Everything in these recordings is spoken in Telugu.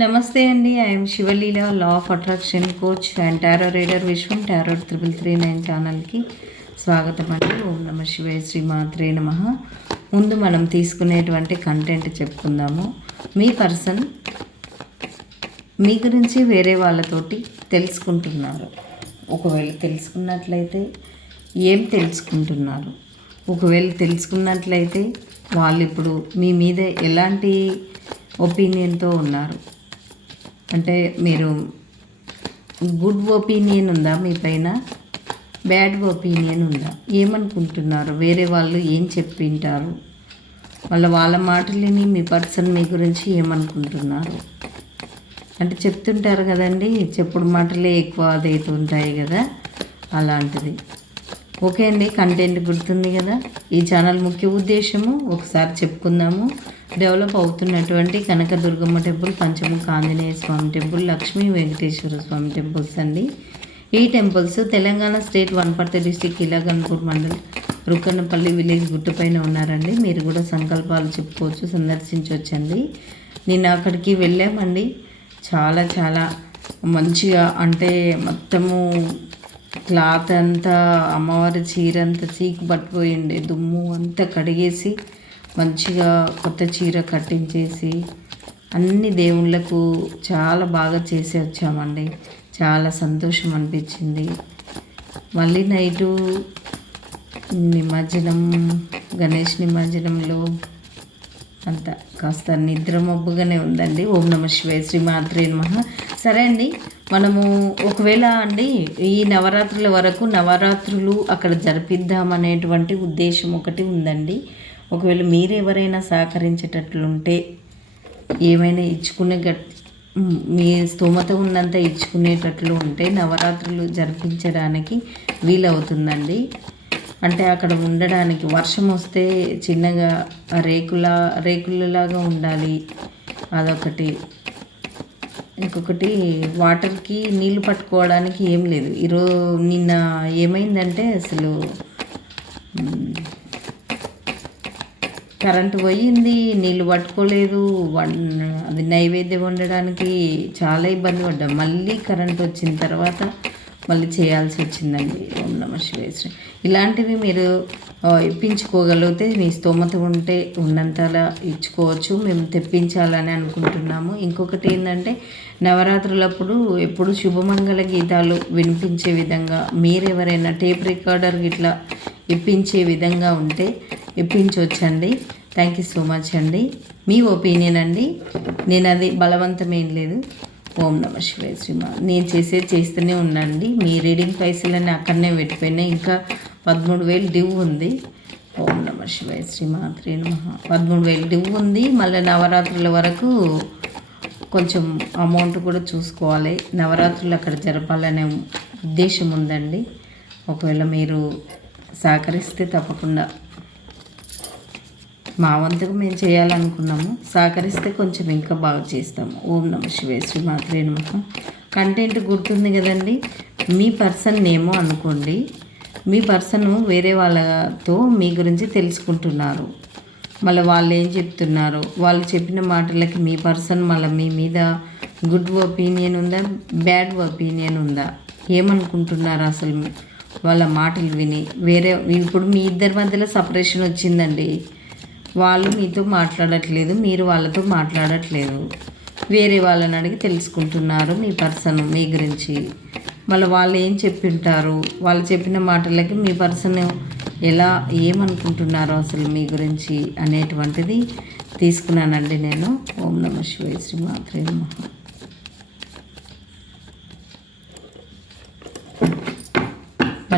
నమస్తే అండి. I'm Shivaleela law of attraction coach and tarot reader Vishwam tarot triple three nine ఛానల్కి స్వాగతం అండి. ఓం నమ శివాయ శ్రీ మాత్రే నమ. ముందు మనం తీసుకునేటువంటి కంటెంట్ చెప్పుకుందాము. మీ పర్సన్ మీ గురించి వేరే వాళ్ళతోటి తెలుసుకుంటున్నారు. ఒకవేళ తెలుసుకున్నట్లయితే ఏం తెలుసుకుంటున్నారు? ఒకవేళ తెలుసుకున్నట్లయితే వాళ్ళు ఇప్పుడు మీ మీద ఎలాంటి ఒపీనియన్తో ఉన్నారు? అంటే మీరు గుడ్ ఒపీనియన్ ఉందా మీ పైన? బ్యాడ్ ఒపీనియన్ ఉందా? ఏమనుకుంటున్నారు? వేరే వాళ్ళు ఏం చెప్పింటారు? వాళ్ళ వాళ్ళ మాటలని మీ పర్సన్ మీ గురించి ఏమనుకుంటున్నారు? అంటే చెప్తుంటారు కదండి చెప్పుడు మాటలే ఎక్కువ అదైతుంటాయి కదా అలాంటిది. ఓకే అండి కంటెంట్ గుర్తుంది కదా? ఈ ఛానల్ ముఖ్య ఉద్దేశము ఒకసారి చెప్పుకుందాము. డెవలప్ అవుతున్నటువంటి Kanakadurgamma temple Panchamukha Anjaneya Swamy temple Lakshmi Venkateswara Swamy temples అండి. ఈ temples Telangana state Wanaparthy district Ilaganpur mandal Rukkannapalli village గుట్టుపైన ఉన్నారండి. మీరు కూడా సంకల్పాలు చెప్పుకోవచ్చు సందర్శించవచ్చండి. నేను అక్కడికి వెళ్ళామండి. చాలా చాలా మంచిగా అంటే మొత్తము క్లాత్ అంతా అమ్మవారి చీర అంతా చీకు పట్టిపోయింది. దుమ్ము అంతా కడిగేసి మంచిగా కొత్త చీర కట్టించేసి అన్ని దేవుళ్ళకు చాలా బాగా చేసి వచ్చామండి. చాలా సంతోషం అనిపించింది. మళ్ళీ నైటు నిమజ్జనం గణేష్ నిమజ్జనంలో అంత కాస్త నిద్ర మబ్బుగానే ఉందండి. ఓం నమ శివాయ శ్రీ మాత్రే నమ. సరే అండి మనము ఒకవేళ అండి ఈ నవరాత్రుల వరకు నవరాత్రులు అక్కడ జరిపిద్దామనేటువంటి ఉద్దేశం ఒకటి ఉందండి. ఒకవేళ మీరు ఎవరైనా సహకరించేటట్లుంటే ఏమైనా ఇచ్చుకునే గట్ మీ స్తోమత ఉన్నంత ఇచ్చుకునేటట్లు ఉంటే నవరాత్రులు జరిపించడానికి వీలవుతుందండి. అంటే అక్కడ ఉండడానికి వర్షం వస్తే చిన్నగా రేకుల రేకులలాగా ఉండాలి. అదొకటి. ఇంకొకటి వాటర్కి నీళ్ళు పట్టుకోవడానికి ఏం లేదు. ఈరోజు నిన్న ఏమైందంటే అసలు కరెంటు పోయింది నీళ్ళు పట్టుకోలేదు అది నైవేద్యం వండడానికి చాలా ఇబ్బంది పడ్డాం. మళ్ళీ కరెంట్ వచ్చిన తర్వాత మళ్ళీ చేయాల్సి వచ్చిందండి. ఓం నమ శివేశ్వరి ఇలాంటివి మీరు ఇప్పించుకోగలిగితే మీ స్తోమత ఉంటే ఉన్నంతలా ఇచ్చుకోవచ్చు. మేము తెప్పించాలని అనుకుంటున్నాము. ఇంకొకటి ఏంటంటే నవరాత్రులప్పుడు ఎప్పుడు శుభమంగళ గీతాలు వినిపించే విధంగా మీరెవరైనా టేప్ రికార్డర్ ఇట్లా ఇప్పించే విధంగా ఉంటే ఇప్పించవచ్చండి. థ్యాంక్ యూ సో మచ్ అండి. మీ ఒపీనియన్ అండి. నేను అది బలవంతం ఏం లేదు. ఓం నమ శివాయ శ్రీమా. నేను చేసేది చేస్తూనే ఉన్నానండి మీ రీడింగ్ పైసలన్నీ అక్కడనే పెట్టిపోయినాయి ఇంకా పదమూడు వేలు డివ్ ఉంది. ఓం నమ శివాయ శ్రీమాత్రే నమ. పదమూడు వేలు డివ్ ఉంది. మళ్ళీ నవరాత్రుల వరకు కొంచెం అమౌంట్ కూడా చూసుకోవాలి. నవరాత్రులు అక్కడ జరపాలనే ఉద్దేశం ఉందండి. ఒకవేళ మీరు సహకరిస్తే తప్పకుండా. మా వంతుకు మేము చేయాలనుకున్నాము. సహకరిస్తే కొంచెం ఇంకా బాగా చేస్తాము. ఓం నమ శివే శ్రీమాత్రే మాత్రే కంటెంట్ గుర్తుంది కదండి? మీ పర్సన్ నేమో అనుకోండి. మీ పర్సన్ వేరే వాళ్ళతో మీ గురించి తెలుసుకుంటున్నారు. మళ్ళీ వాళ్ళు ఏం చెప్తున్నారు? వాళ్ళు చెప్పిన మాటలకి మీ పర్సన్ మళ్ళీ మీ మీద గుడ్ ఒపీనియన్ ఉందా? బ్యాడ్ ఒపీనియన్ ఉందా? ఏమనుకుంటున్నారు అసలు? వాళ్ళ మాటలు విని వేరే ఇప్పుడు మీ ఇద్దరి మధ్యలో సపరేషన్ వచ్చిందండి. వాళ్ళు మీతో మాట్లాడట్లేదు మీరు వాళ్ళతో మాట్లాడట్లేదు. వేరే వాళ్ళని అడిగి తెలుసుకుంటున్నారు మీ పర్సన్ మీ గురించి. మళ్ళీ వాళ్ళు ఏం చెప్పింటారు? వాళ్ళు చెప్పిన మాటలకి మీ పర్సన్ ఎలా ఏమనుకుంటున్నారో అసలు మీ గురించి అనేటువంటిది తీసుకున్నానండి నేను. ఓం నమ శివాయ శ్రీ మాత్రే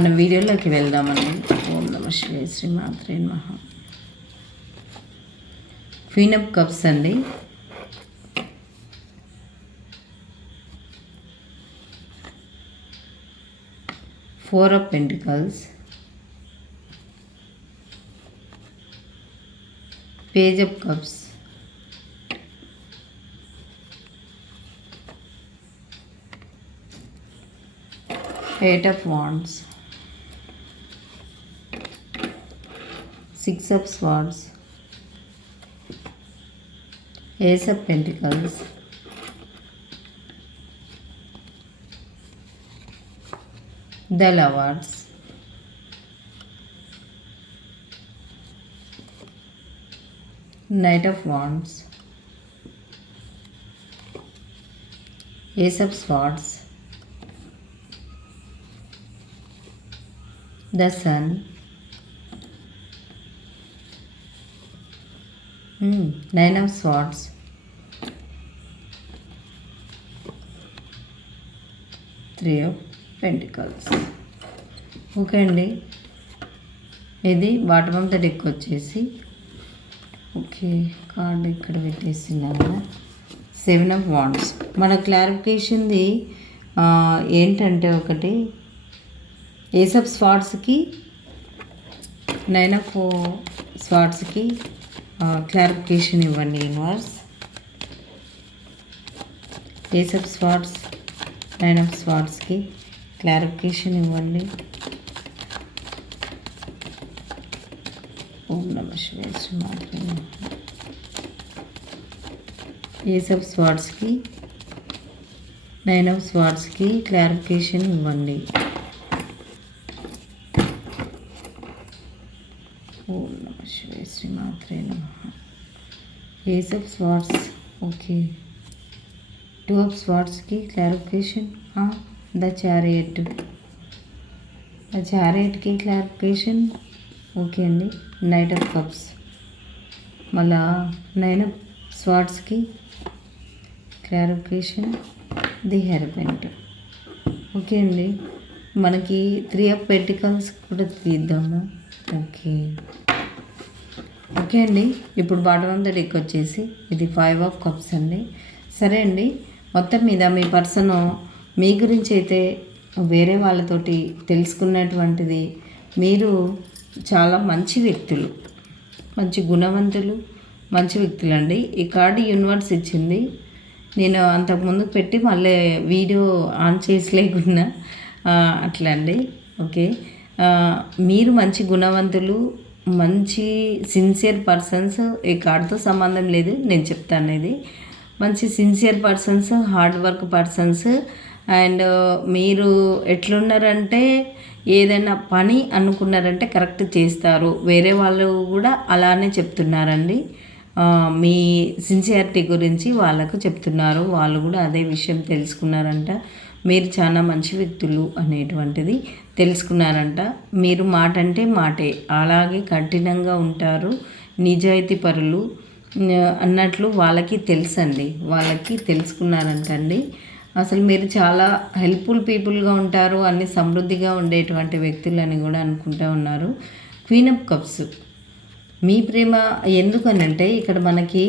మన వీడియోలోకి వెళ్దామండి ఓం నమ శ్రీ శ్రీ మాత్రే మహా ఫీనప్ కప్స్ అండి. Four of pentacles page of cups eight of wands Six of Swords, Ace of Pentacles, The Lovers. Knight of Wands, Ace of Swords, The Sun, nine of swords three of pentacles okay అండి, ఇది బాటమ్ ఆఫ్ ద డెక్ వచ్చేసి. ఓకే కార్డ్ ఇక్కడ పెట్టేసినాము సెవెన్ ఆఫ్ వాండ్స్ మన క్లారిఫికేషన్ది ఏంటంటే ఒకటి ఏసప్ ఆఫ్ స్వాట్స్కి నైన్ ఆఫ్ స్వాట్స్కి క్లారిఫికేషన్ ఇవ్వండి universe ace of swords nine of స్వాట్స్కి clarification ఇవ్వండి ఓం నమ శివాయ శ్రీమాత్రే ఏస్ ఆఫ్ స్వాట్స్కి నైన్ ఆఫ్ స్వాట్స్కి క్లారిఫికేషన్ ఇవ్వండి ఓం నమ శివాయ శ్రీమాత్రే నమ. Ace of swords okay. Two of స్వాట్స్కి clarification the chariot. The చారియట్కి క్లారిఫికేషన్ ఓకే అండి. Knight of cups. మళ్ళా నైన్ ఆఫ్ స్వాట్స్కి క్లారిఫికేషన్ ది హెర్బెంట్. ఓకే అండి. మనకి త్రీ ఆఫ్ పెటికల్స్ కూడా తీద్దాము. ఓకే. ఓకే అండి ఇప్పుడు బాటమ్ ఆఫ్ ద డెక్ వచ్చేసి ఇది ఫైవ్ ఆఫ్ కప్స్ అండి. సరే అండి మొత్తం మీద మీ పర్సన్ మీ గురించి అయితే వేరే వాళ్ళతోటి తెలుసుకున్నటువంటిది మీరు చాలా మంచి వ్యక్తులు మంచి గుణవంతులు మంచి వ్యక్తులు అండి ఈ కార్డు యూనివర్స్ ఇచ్చింది. నేను అంతకుముందు పెట్టి మళ్ళీ వీడియో ఆన్ చేసి లేకున్నా అట్లా అండి. ఓకే మీరు మంచి గుణవంతులు మంచి సిన్సియర్ పర్సన్స్ ఈ కార్డుతో సంబంధం లేదు నేను చెప్తాను ఇది మంచి sincere persons hard work persons and మీరు ఎట్లున్నారంటే ఏదైనా పని అనుకున్నారంటే కరెక్ట్ చేస్తారు. వేరే వాళ్ళు కూడా అలానే చెప్తున్నారండి. మీ సిన్సియారిటీ గురించి వాళ్ళకు చెప్తున్నారు. వాళ్ళు కూడా అదే విషయం తెలుసుకున్నారంట. మీరు చాలా మంచి వ్యక్తులు అనేటువంటిది తెలుసుకున్నారంట. మీరు మాట అంటే మాటే. అలాగే కఠినంగా ఉంటారు నిజాయితీ పరులు అన్నట్లు వాళ్ళకి తెలుసండి. వాళ్ళకి తెలుసుకున్నారంటండి. అసలు మీరు చాలా హెల్ప్ఫుల్ పీపుల్గా ఉంటారు అన్ని సమృద్ధిగా ఉండేటువంటి వ్యక్తులు అని కూడా అనుకుంటూ ఉన్నారు. Queen of cups. మీ ప్రేమ ఎందుకనంటే ఇక్కడ మనకి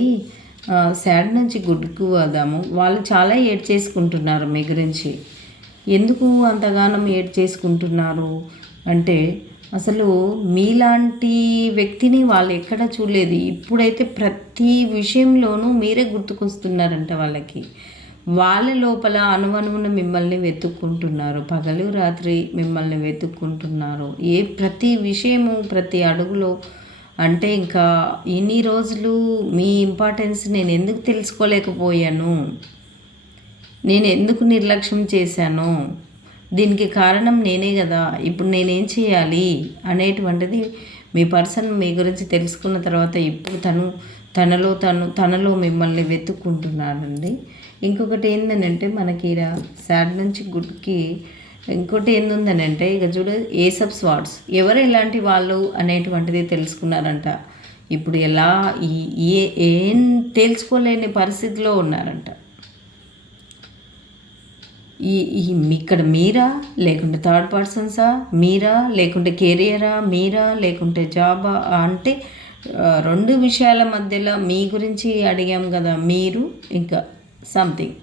శాడ్ నుంచి గుడ్కు వదాము. వాళ్ళు చాలా ఏడ్ చేసుకుంటున్నారు మీ గురించి. ఎందుకు అంతగానం ఏడ్ చేసుకుంటున్నారు? అంటే అసలు మీలాంటి వ్యక్తిని వాళ్ళు ఎక్కడ చూడలేదు. ఇప్పుడైతే ప్రతి విషయంలోనూ మీరే గుర్తుకొస్తున్నారంట వాళ్ళకి. వాళ్ళ లోపల అనువనువున మిమ్మల్ని వెతుక్కుంటున్నారు. పగలు రాత్రి మిమ్మల్ని వెతుక్కుంటున్నారు. ఏ ప్రతి విషయము ప్రతి అడుగులో అంటే ఇంకా ఇన్ని రోజులు మీ ఇంపార్టెన్స్ నేను ఎందుకు తెలుసుకోలేకపోయాను? నేను ఎందుకు నిర్లక్ష్యం చేశాను? దీనికి కారణం నేనే కదా. ఇప్పుడు నేనేం చేయాలి? అనేటువంటిది మీ పర్సన్ మీ గురించి తెలుసుకున్న తర్వాత ఇప్పుడు తను తనలో తను తనలో మిమ్మల్ని వెతుక్కుంటున్నానండి. ఇంకొకటి ఏంటంటే మనకి సాడ్ నుంచి గుడ్కి ఇంకోటి ఏందుందనంటే ఇక చూడు ఏసబ్ స్వాట్స్ ఎవరు ఎలాంటి వాళ్ళు అనేటువంటిది తెలుసుకున్నారంట. ఇప్పుడు ఎలా ఏ ఏం తెలుసుకోలేని పరిస్థితిలో ఉన్నారంట. ఈ ఇక్కడ మీరా లేకుంటే థర్డ్ పర్సన్సా మీరా లేకుంటే కెరియరా మీరా లేకుంటే జాబా అంటే రెండు విషయాల మధ్యలో మీ గురించి అడిగాం కదా మీరు ఇంకా సంథింగ్.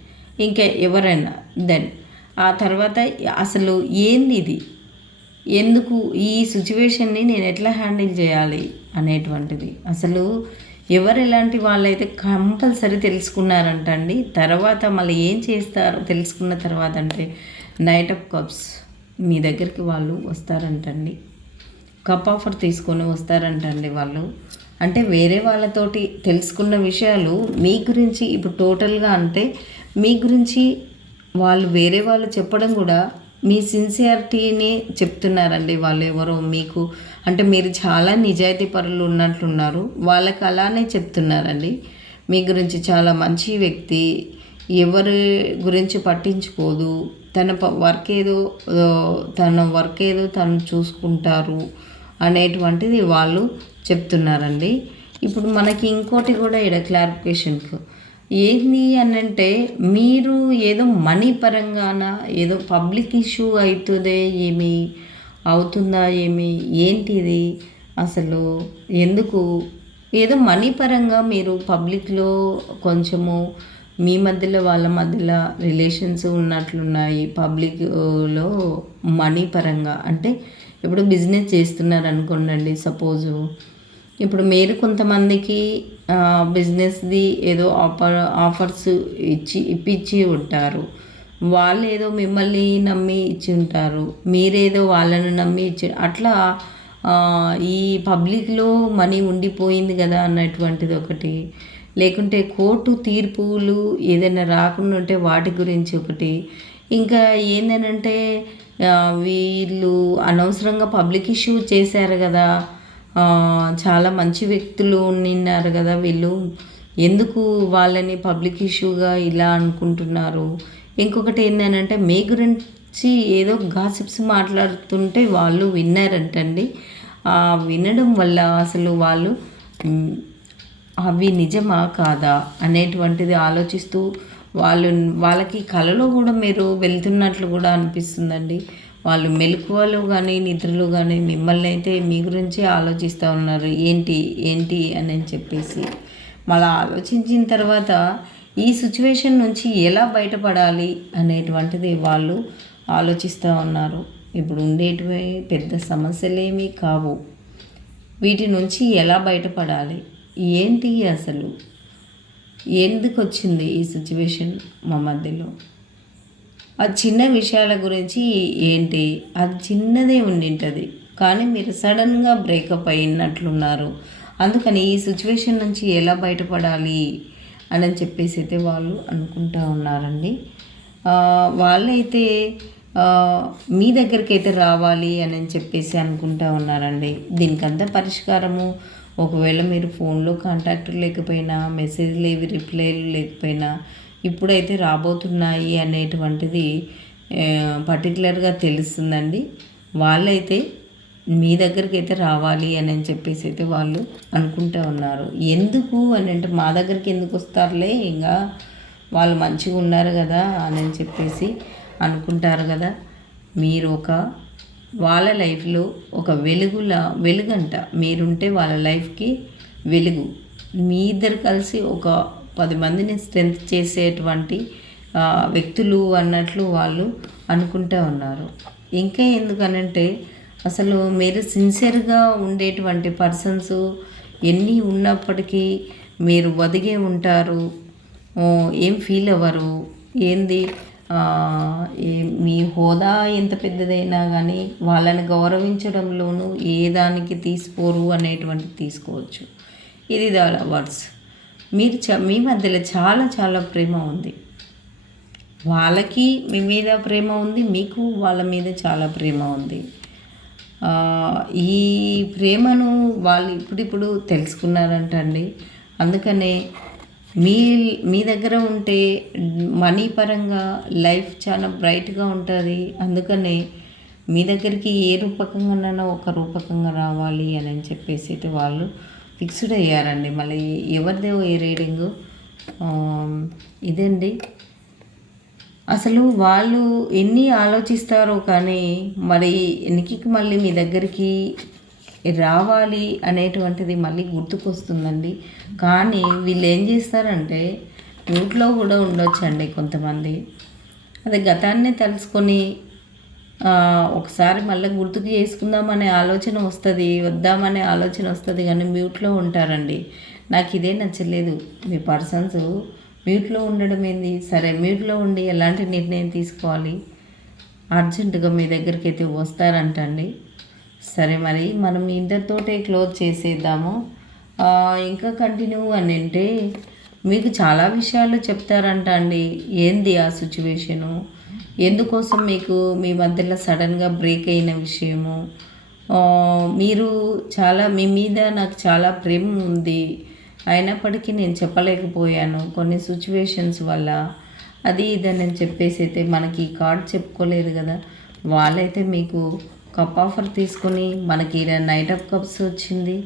ఇంకా ఎవరైనా దెన్ ఆ తర్వాత అసలు ఏంది ఇది? ఎందుకు ఈ సిచ్యువేషన్ని నేను ఎట్లా హ్యాండిల్ చేయాలి అనేటువంటిది. అసలు ఎవరు ఎలాంటి వాళ్ళైతే కంపల్సరీ తెలుసుకున్నారంట అండి తర్వాత మళ్ళీ ఏం చేస్తారో తెలుసుకున్న తర్వాత అంటే నైట్ ఆఫ్ కప్స్ మీ దగ్గరికి వాళ్ళు వస్తారంటండి. కప్ ఆఫర్ తీసుకొని వస్తారంటండి వాళ్ళు. అంటే వేరే వాళ్ళతోటి తెలుసుకున్న విషయాలు మీ గురించి ఇప్పుడు టోటల్గా అంటే మీ గురించి వాళ్ళు వేరే వాళ్ళు చెప్పడం కూడా మీ సిన్సియారిటీని చెప్తున్నారండి వాళ్ళు ఎవరో మీకు. అంటే మీరు చాలా నిజాయితీ పరులు ఉన్నట్లున్నారు. వాళ్ళకి అలానే చెప్తున్నారండి. మీ గురించి చాలా మంచి వ్యక్తి. ఎవరి గురించి పట్టించుకోదు. తన ప- వర్క్ ఏదో తన వర్క్ ఏదో తను చూసుకుంటారు అనేటువంటిది వాళ్ళు చెప్తున్నారండి. ఇప్పుడు మనకి ఇంకోటి కూడా ఇక్కడ క్లారిఫికేషన్కు ఏంది అని అంటే మీరు ఏదో మనీ పరంగాన? ఏదో పబ్లిక్ ఇష్యూ అవుతుందే ఏమి? అవుతుందా ఏమి? ఏంటిది? అసలు ఎందుకు? ఏదో మనీ పరంగా మీరు పబ్లిక్లో కొంచెము మీ మధ్యలో వాళ్ళ మధ్యలో రిలేషన్స్ ఉన్నట్లున్నాయి. పబ్లిక్లో మనీ పరంగా. అంటే ఇప్పుడు బిజినెస్ చేస్తున్నారు అనుకోండి సపోజు. ఇప్పుడు మీరు కొంతమందికి బిజినెస్ది ఏదో ఆఫర్ ఆఫర్స్ ఇచ్చి ఇప్పించి ఉంటారు. వాళ్ళు ఏదో మిమ్మల్ని నమ్మి ఇచ్చి ఉంటారు. మీరేదో వాళ్ళని నమ్మి ఇచ్చి అట్లా ఈ పబ్లిక్లో మనీ ఉండిపోయింది కదా అన్నటువంటిది ఒకటి. లేకుంటే కోర్టు తీర్పులు ఏదైనా రాకుండా ఉంటే వాటి గురించి ఒకటి. ఇంకా ఏందనంటే వీళ్ళు అనవసరంగా పబ్లిక్ ఇష్యూ చేశారు కదా. చాలా మంచి వ్యక్తులు నిన్నారు కదా వీళ్ళు. ఎందుకు వాళ్ళని పబ్లిక్ ఇష్యూగా ఇలా అనుకుంటున్నారు? ఇంకొకటి ఏంటంటే మీ గురించి ఏదో గాసిప్స్ మాట్లాడుతుంటే వాళ్ళు విన్నారంటండి. వినడం వల్ల అసలు వాళ్ళు అవి నిజమా కాదా అనేటువంటిది ఆలోచిస్తూ వాళ్ళు వాళ్ళకి కలలో కూడా మీరు వెళ్తున్నట్లు కూడా అనిపిస్తుందండి. వాళ్ళు మెలకువలు కానీ నిద్రలు కానీ మిమ్మల్ని అయితే మీ గురించి ఆలోచిస్తూ ఉన్నారు. ఏంటి ఏంటి అని చెప్పేసి మళ్ళీ ఆలోచించిన తర్వాత ఈ సిచ్యువేషన్ నుంచి ఎలా బయటపడాలి అనేటువంటిది వాళ్ళు ఆలోచిస్తూ ఉన్నారు. ఇప్పుడు ఉండేటివి పెద్ద సమస్యలేమీ కావు. వీటి నుంచి ఎలా బయటపడాలి? ఏంటి అసలు? ఎందుకు వచ్చింది ఈ సిచ్యువేషన్ మా మధ్యలో? ఆ చిన్న విషయాల గురించి ఏంటి? అది చిన్నదే ఉండింటుంది. కానీ మీరు సడన్గా బ్రేకప్ అయినట్లున్నారు. అందుకని ఈ సిచ్యువేషన్ నుంచి ఎలా బయటపడాలి అని చెప్పేసి అయితే వాళ్ళు అనుకుంటా ఉన్నారండి. వాళ్ళైతే మీ దగ్గరికి అయితే రావాలి అని చెప్పేసి అనుకుంటా ఉన్నారండి. దీనికంతా పరిష్కారము. ఒకవేళ మీరు ఫోన్లో కాంటాక్ట్ లేకపోయినా మెసేజ్లు ఏవి రిప్లైలు లేకపోయినా ఇప్పుడైతే రాబోతున్నాయి అనేటువంటిది పర్టికులర్గా తెలుస్తుందండి. వాళ్ళైతే మీ దగ్గరికి అయితే రావాలి అని అని చెప్పేసి అయితే వాళ్ళు అనుకుంటూ ఉన్నారు. ఎందుకు అని అంటే మా దగ్గరికి ఎందుకు వస్తారులే? ఇంకా వాళ్ళు మంచిగా ఉన్నారు కదా అని అని చెప్పేసి అనుకుంటారు కదా. మీరు ఒక వాళ్ళ లైఫ్లో ఒక వెలుగుల వెలుగంట మీరుంటే వాళ్ళ లైఫ్కి వెలుగు. మీ ఇద్దరు కలిసి ఒక పది మందిని స్ట్రెంత్ చేసేటువంటి వ్యక్తులు అన్నట్లు వాళ్ళు అనుకుంటూ ఉన్నారు. ఇంకా ఎందుకనంటే అసలు మీరు సిన్సియర్గా ఉండేటువంటి పర్సన్స్ ఎన్ని ఉన్నప్పటికీ మీరు వదిగే ఉంటారు. ఏం ఫీల్ అవ్వరు. ఏంది? మీ హోదా ఎంత పెద్దదైనా కానీ వాళ్ళని గౌరవించడంలోనూ ఏ దానికి తీసుకోరు అనేటువంటి తీసుకోవచ్చు. ఇది ద వర్డ్స్ మీరు చ మీ మధ్యలో చాలా చాలా ప్రేమ ఉంది. వాళ్ళకి మీ మీద ప్రేమ ఉంది మీకు వాళ్ళ మీద చాలా ప్రేమ ఉంది. ఈ ప్రేమను వాళ్ళు ఇప్పుడిప్పుడు తెలుసుకున్నారంటండి. అందుకనే మీ మీ దగ్గర ఉంటే మనీ పరంగా లైఫ్ చాలా బ్రైట్గా ఉంటుంది. అందుకనే మీ దగ్గరికి ఏ రూపకంగానైనా ఒక రూపకంగా రావాలి అని చెప్పేసి వాళ్ళు ఫిక్స్డ్ అయ్యారండి. మళ్ళీ ఎవరిదే ఏ రీడింగు ఇదండి. అసలు వాళ్ళు ఎన్ని ఆలోచిస్తారో కానీ మరి ఎన్నికి మళ్ళీ మీ దగ్గరికి రావాలి అనేటువంటిది మళ్ళీ గుర్తుకొస్తుందండి. కానీ వీళ్ళు ఏం చేస్తారంటే మ్యూట్లో కూడా ఉండొచ్చండి కొంతమంది. అదే గతాన్ని తెలుసుకొని ఒకసారి మళ్ళీ గుర్తుకు చేసుకుందామనే ఆలోచన వస్తుంది వద్దామనే ఆలోచన వస్తుంది కానీ మ్యూట్లో ఉంటారండి. నాకు ఇదే నచ్చలేదు. మీ పర్సన్స్ మ్యూట్లో ఉండడం ఏంది? సరే మ్యూట్లో ఉండి ఎలాంటి నిర్ణయం తీసుకోవాలి? అర్జెంటుగా మీ దగ్గరికి అయితే వస్తారంటండి. సరే మరి మనం ఇంటర్తోటే క్లోజ్ చేసేద్దాము. ఇంకా కంటిన్యూ అని అంటే మీకు చాలా విషయాలు చెప్తారంట అండి ఏంది ఆ సిచ్యువేషను? ఎందుకోసం మీకు మీ మధ్యలో సడన్గా బ్రేక్ అయిన విషయము? మీరు చాలా మీ మీద నాకు చాలా ప్రేమ ఉంది. అయినప్పటికీ నేను చెప్పలేకపోయాను కొన్ని సిచ్యువేషన్స్ వల్ల. అది ఇదని చెప్పేసి అయితే మనకి ఈ కార్డ్ చెప్పుకోలేదు కదా. వాళ్ళైతే మీకు కప్ ఆఫర్ తీసుకొని మనకి నైట్ ఆఫ్ కప్స్ వచ్చింది.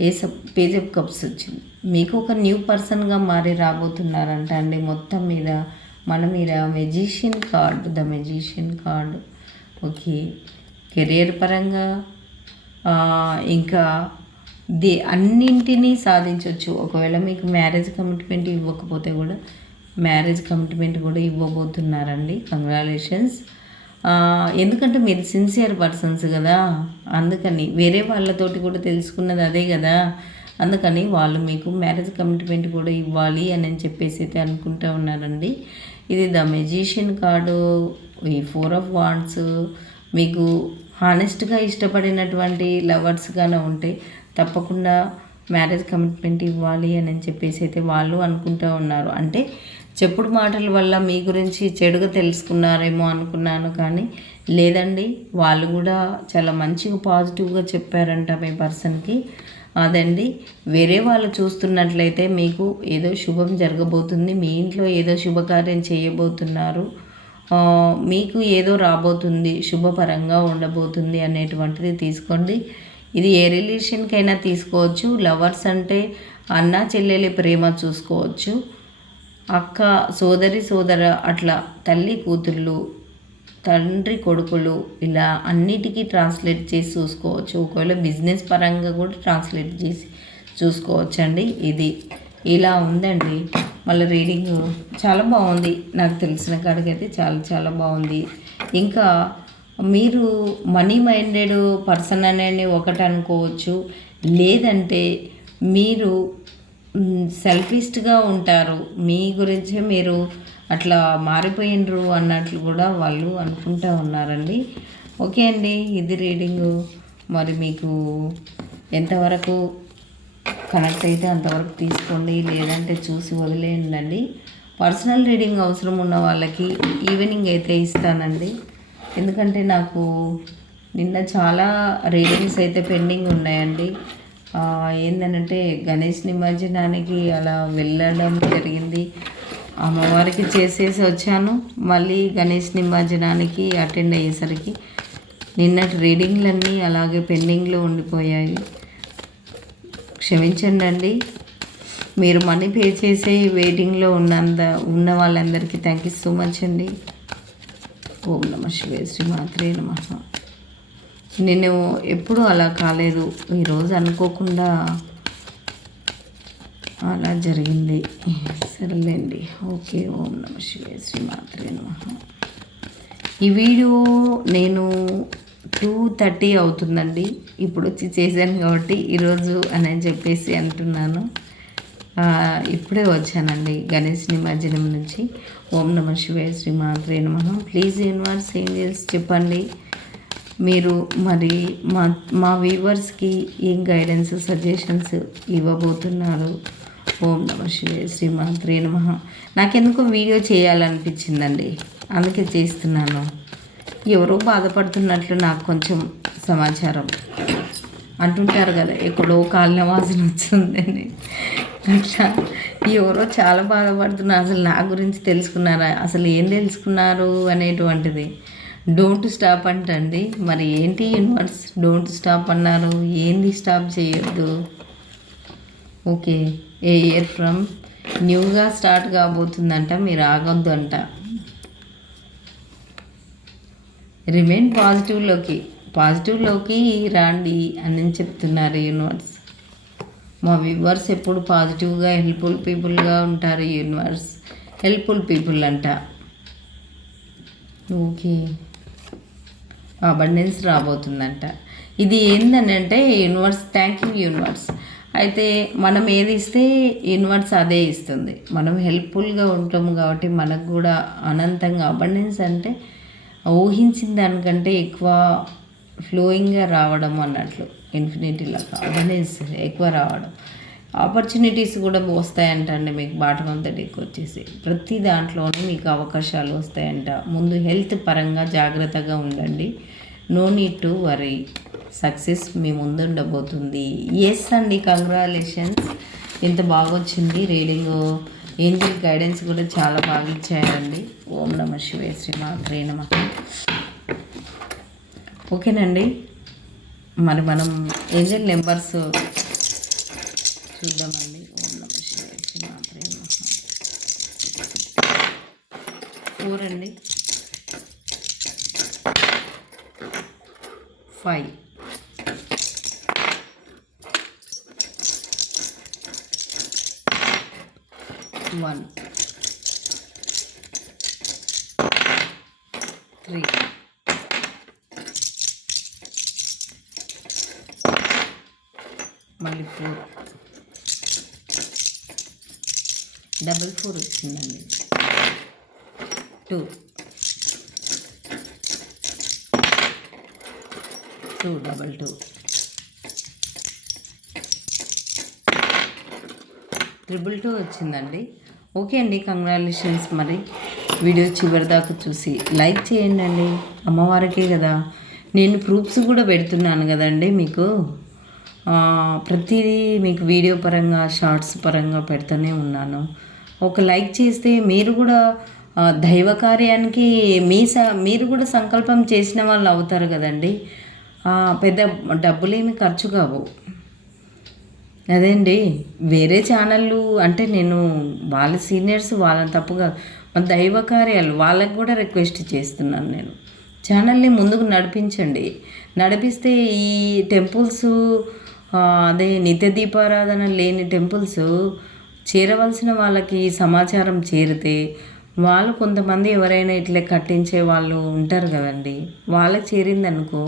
A ace of page of cups వచ్చింది. మీకు ఒక న్యూ పర్సన్గా మారి రాబోతున్నారంట అండి మొత్తం మీద. మన మీద magician card the magician card. Okay. Career పరంగా ఇంకా ది అన్నింటినీ సాధించవచ్చు ఒకవేళ మీకు మ్యారేజ్ కమిట్మెంట్ ఇవ్వకపోతే కూడా మ్యారేజ్ కమిట్మెంట్ కూడా ఇవ్వబోతున్నారండి. కంగ్రాలేషన్స్ ఎందుకంటే మీరు సిన్సియర్ పర్సన్స్ కదా అందుకని వేరే వాళ్ళతోటి కూడా తెలుసుకున్నది అదే కదా అందుకని వాళ్ళు మీకు మ్యారేజ్ కమిట్మెంట్ కూడా ఇవ్వాలి అని చెప్పేసి అయితే అనుకుంటూ ఉన్నారండి. ఇది ద మెజిషియన్ కార్డు ఈ ఫోర్ ఆఫ్ వాండ్స్ మీకు హానెస్ట్గా ఇష్టపడినటువంటి లవర్స్గానే ఉంటే తప్పకుండా మ్యారేజ్ కమిట్మెంట్ ఇవ్వాలి అని చెప్పేసి అయితే వాళ్ళు అనుకుంటూ ఉన్నారు. అంటే చెప్పుడు మాటల వల్ల మీ గురించి చెడుగా తెలుసుకున్నారేమో అనుకున్నాను కానీ లేదండి. వాళ్ళు కూడా చాలా మంచిగా పాజిటివ్గా చెప్పారంట మీ పర్సన్కి. అదండి. వేరే వాళ్ళు చూస్తున్నట్లయితే మీకు ఏదో శుభం జరగబోతుంది. మీ ఇంట్లో ఏదో శుభకార్యం చేయబోతున్నారు. మీకు ఏదో రాబోతుంది. శుభపరంగా ఉండబోతుంది అనేటువంటిది తీసుకోండి. ఇది ఏ రిలేషన్కైనా తీసుకోవచ్చు. లవర్స్ అంటే అన్న చెల్లెలి ప్రేమ చూసుకోవచ్చు. అక్క సోదరి సోదర అట్లా తల్లి కూతుళ్ళు తండ్రి కొడుకులు ఇలా అన్నిటికీ ట్రాన్స్లేట్ చేసి చూసుకోవచ్చు. ఒకవేళ బిజినెస్ పరంగా కూడా ట్రాన్స్లేట్ చేసి చూసుకోవచ్చు అండి ఇది. ఇలా ఉందండి. మళ్ళీ రీడింగ్ చాలా బాగుంది. నాకు తెలిసిన కాడికైతే చాలా చాలా బాగుంది. ఇంకా మీరు మనీ మైండెడ్ పర్సన్ అనేది ఒకటి అనుకోవచ్చు. లేదంటే మీరు సెల్ఫిస్ట్గా ఉంటారు. మీ గురించే మీరు అట్లా మారిపోయినరు అన్నట్లు కూడా వాళ్ళు అనుకుంటూ ఉన్నారండి. ఓకే అండి ఇది రీడింగు. మరి మీకు ఎంతవరకు కనెక్ట్ అయితే అంతవరకు తీసుకోండి లేదంటే చూసి వదిలేయండి పర్సనల్ రీడింగ్ అవసరం ఉన్న వాళ్ళకి ఈవినింగ్ అయితే ఇస్తానండి. ఎందుకంటే నాకు నిన్న చాలా రీడింగ్స్ అయితే పెండింగ్ ఉన్నాయండి. ఏంటంటే ఏందనంటే గణేష్ నిమజ్జనానికి అలా వెళ్ళడం జరిగింది. అమ్మవారికి చేసేసి వచ్చాను. మళ్ళీ గణేష్ నిమజ్జనానికి అటెండ్ అయ్యేసరికి నిన్నటి రీడింగ్లన్నీ అలాగే పెండింగ్లో ఉండిపోయాయి. క్షమించండి అండి మీరు మనీ పే చేసే వెయిటింగ్లో ఉన్నంత ఉన్న వాళ్ళందరికీ థ్యాంక్ యూ సో మచ్ అండి. ఓం నమ శివే శ్రీ మాత్రే నమ. నేను ఎప్పుడు అలా కాలేదు. ఈరోజు అనుకోకుండా అలా జరిగింది. సరేలేండి. ఓకే. ఓం నమ శివే శ్రీమాత్రే నమ. ఈ వీడియో నేను టూ థర్టీ అవుతుందండి. ఇప్పుడు వచ్చి చేశాను కాబట్టి ఈరోజు అని చెప్పేసి అంటున్నాను. ఇప్పుడే వచ్చానండి గణేష్ నిమజ్జనం నుంచి. ఓం నమ శివాయ శ్రీ మాత్రే నమ. ప్లీజ్ యూనివర్స్ ఏంజల్స్ చెప్పండి. మీరు మరి మా మా వ్యూవర్స్కి ఏం గైడెన్స్ సజెషన్స్ ఇవ్వబోతున్నారు? ఓం నమ శివే శ్రీమాత్రే నమ. నాకెందుకో వీడియో చేయాలనిపించిందండి. అందుకే చేస్తున్నాను. ఎవరో బాధపడుతున్నట్లు నాకు కొంచెం సమాచారం. అంటుంటారు కదా ఎక్కడో కాలిన వాసన వచ్చిందని అట్లా ఎవరో చాలా బాధపడుతున్నారు. అసలు నా గురించి తెలుసుకున్నారా? అసలు ఏం తెలుసుకున్నారు అనేటువంటిది. డోంట్ స్టాప్ అంటండి. మరి ఏంటి యూనివర్స్ డోంట్ స్టాప్ అన్నారు. ఏంది స్టాప్ చేయొద్దు? ఓకే ఏ ఇయర్ ఫ్రమ్ న్యూగా స్టార్ట్ కాబోతుందంట మీరు ఆగొద్దు అంట రిమైన్ పాజిటివ్లోకి పాజిటివ్లోకి రాండి అని చెప్తున్నారు యూనివర్స్ మా వ్యూవర్స్ ఎప్పుడు పాజిటివ్గా హెల్ప్ఫుల్ పీపుల్గా ఉంటారు యూనివర్స్ హెల్ప్ఫుల్ పీపుల్ అంట. ఓకే. అబండెన్స్ రాబోతుందంట. ఇది ఏందని అంటే యూనివర్స్ థ్యాంక్ యూ యూనివర్స్ అయితే మనం ఏది ఇస్తే యూనివర్స్ అదే ఇస్తుంది. మనం హెల్ప్ఫుల్గా ఉంటాము కాబట్టి మనకు కూడా అనంతంగా అబండెన్స్ అంటే ఊహించిన దానికంటే ఎక్కువ ఫ్లోయింగ్గా రావడం అన్నట్లు. ఇన్ఫినిటీ లాగా అబండెన్స్ ఎక్కువ రావడం. ఆపర్చునిటీస్ కూడా వస్తాయంటండి మీకు బాటం ఎక్కువ వచ్చేసి. ప్రతి దాంట్లోనే మీకు అవకాశాలు వస్తాయంట. ముందు హెల్త్ పరంగా జాగ్రత్తగా ఉండండి. No need to worry success మీ ముందు ఉండబోతుంది ఎస్ అండి కంగ్రాచులేషన్స్ ఎంత బాగా వచ్చింది రీడింగ్. ఏంజిల్ గైడెన్స్ కూడా చాలా బాగా ఇచ్చారండి ఓం నమ శివే శ్రీ మాత్రే నమ. ఓకేనండి. మరి మనం ఏంజల్ నెంబర్స్ చూద్దామండి. ఓం నమ శివే శ్రీ మాత్రే ఫోర్ అండి. ఫైవ్ వన్ త్రీ మళ్ళీ ఫోర్ డబల్ ఫోర్ వచ్చిందండి. Two two double two. Triple two వచ్చిందండి. ఓకే అండి కంగ్రాచులేషన్స్ మరి. వీడియో చివరి దాకా చూసి లైక్ చేయండి అండి. అమ్మవారికే కదా. నేను ప్రూఫ్స్ కూడా పెడుతున్నాను కదండి మీకు. ప్రతిదీ మీకు వీడియో పరంగా షార్ట్స్ పరంగా పెడుతూనే ఉన్నాను. ఒక లైక్ చేస్తే మీరు కూడా దైవ కార్యానికి మీ స మీరు కూడా సంకల్పం చేసిన వాళ్ళు అవుతారు కదండి. పెద్ద డబ్బులేమి ఖర్చు కావు. అదేండి? వేరే ఛానళ్ళు అంటే నేను వాళ్ళ సీనియర్స్ వాళ్ళని తప్పుగా మన దైవ కార్యాలు వాళ్ళకి కూడా రిక్వెస్ట్ చేస్తున్నాను నేను. ఛానల్ని ముందుకు నడిపించండి. నడిపిస్తే ఈ టెంపుల్స్ అదే నిత్య దీపారాధన లేని టెంపుల్స్ చేరవలసిన వాళ్ళకి సమాచారం చేరితే వాళ్ళు కొంతమంది ఎవరైనా ఇట్లా కట్టించే వాళ్ళు ఉంటారు కదండి. వాళ్ళకి చేరిందనుకో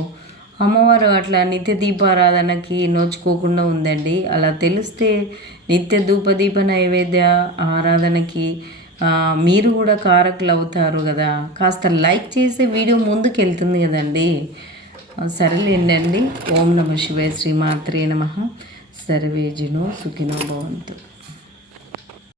అమ్మవారు అట్లా నిత్య దీపారాధనకి నోచుకోకుండా ఉందండి. అలా తెలిస్తే నిత్య ధూపదీప నైవేద్య ఆరాధనకి మీరు కూడా కారకులు అవుతారు కదా. కాస్త లైక్ చేసే వీడియో ముందుకు వెళ్తుంది కదండి సరేలేండి ఓం నమ శివాయ శ్రీమాత్రే నమ. సర్వేజినో సుఖినో భవంతు.